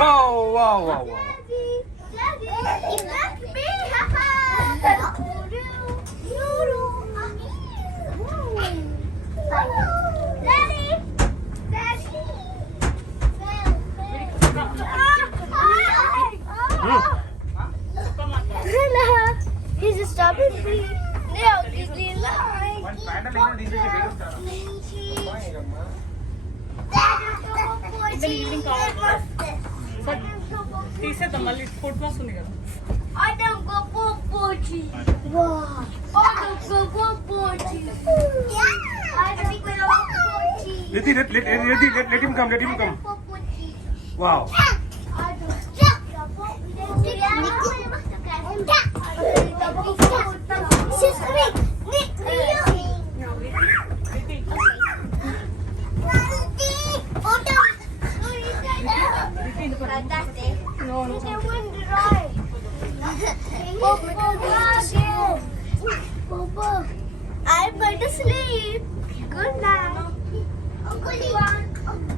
Wow, wow, wow, wow. He's a stubborn bee. No, he's lying. తీసేద్దాం మళ్ళీ food box ఉంది కదా I don't go for pochi. Wow. I don't go for pochi. Yeah. I don't go for pochi. Let him come, let him come. Wow. I don't go for I'm going to sleep. Good night. Uncle Ivan. Uncle.